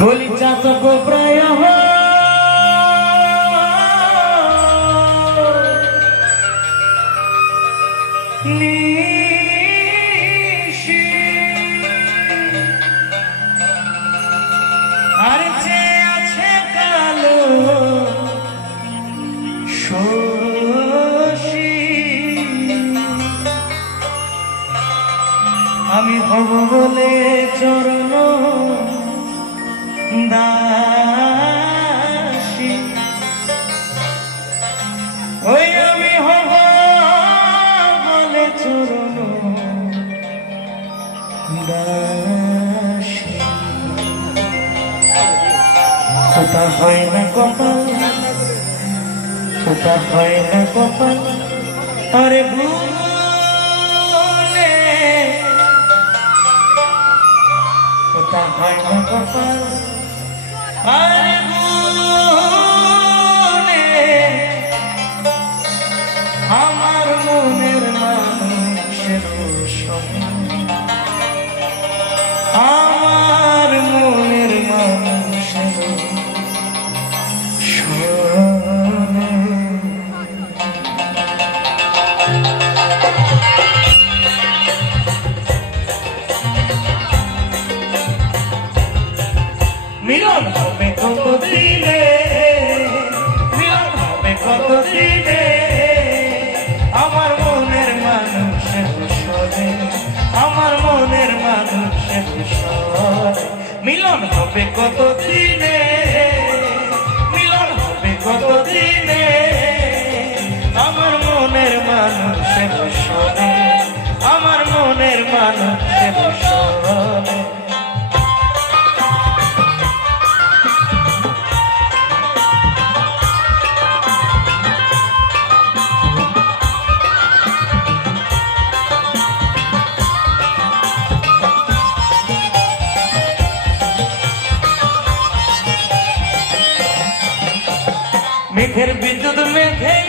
বলি চাতক প্রায় আমি হব বলে চরণ দাসী। ওই আমি হব বলে চরণ দাসী। হয় না কপাল ওটা হয় না কপাল, আরে হয় না কপাল আমার মনের মানুষের সঙ্গে কত দিনে মিলন হবে কত দিনে আমার মনের মানুষের সরে আমার মনের মানুষের সরে মিলন হবে কত দিনে মিলন হবে কত দিনে আমার মনের মানুষের সরে আমার মনের মানুষের সরে মেঘের বিদ্যুৎ মেঘেই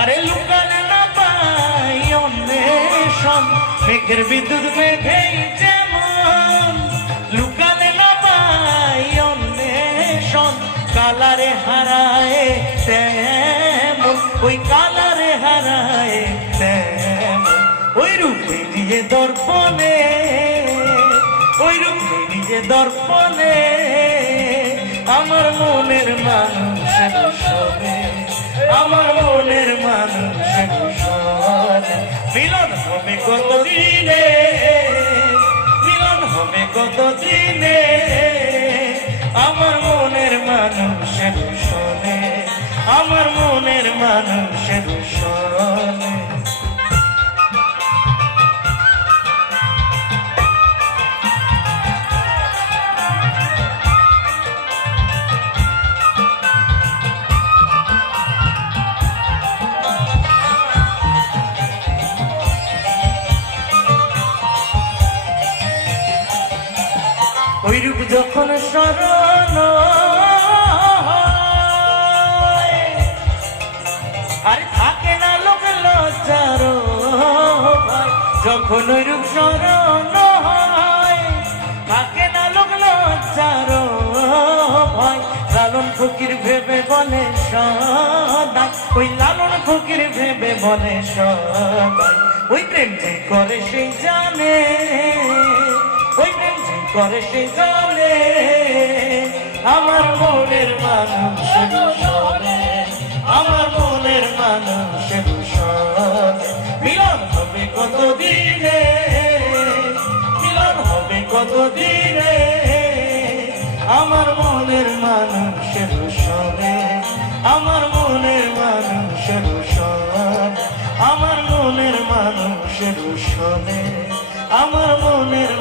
আরে লুকালে না পাই অন্বেষণ, মেঘের বিদ্যুৎ মেঘেই যেমন। লুকালে না পাই অন্বেষণ, কালারে হারায় তেমন। ওই কালারে হারায় তেমন। ওই রূপে দিয়ে দর্পণে দর্পণে আমার মনের মানুষের ওই রূপ যখন হয়, আরে থাকে না লোক লজ্জার যখন ওই রূপ স্মরণ হয় থাকে না লোক লজ্জার ভয় লালন ফকির ভেবে বলে সদাই ওই লালন ফকির ভেবে বলে সদাই ওই প্রেম যে করে সেই জানে করে সে আমার মনের মানুষ আমার মনের মানুষ মিলন হবে কত দিনে মিলন হবে কত দিনে আমার মনের মানুষের সনে আমার মনের মানুষের সনে আমার মনের মানুষের সনে আমার মনের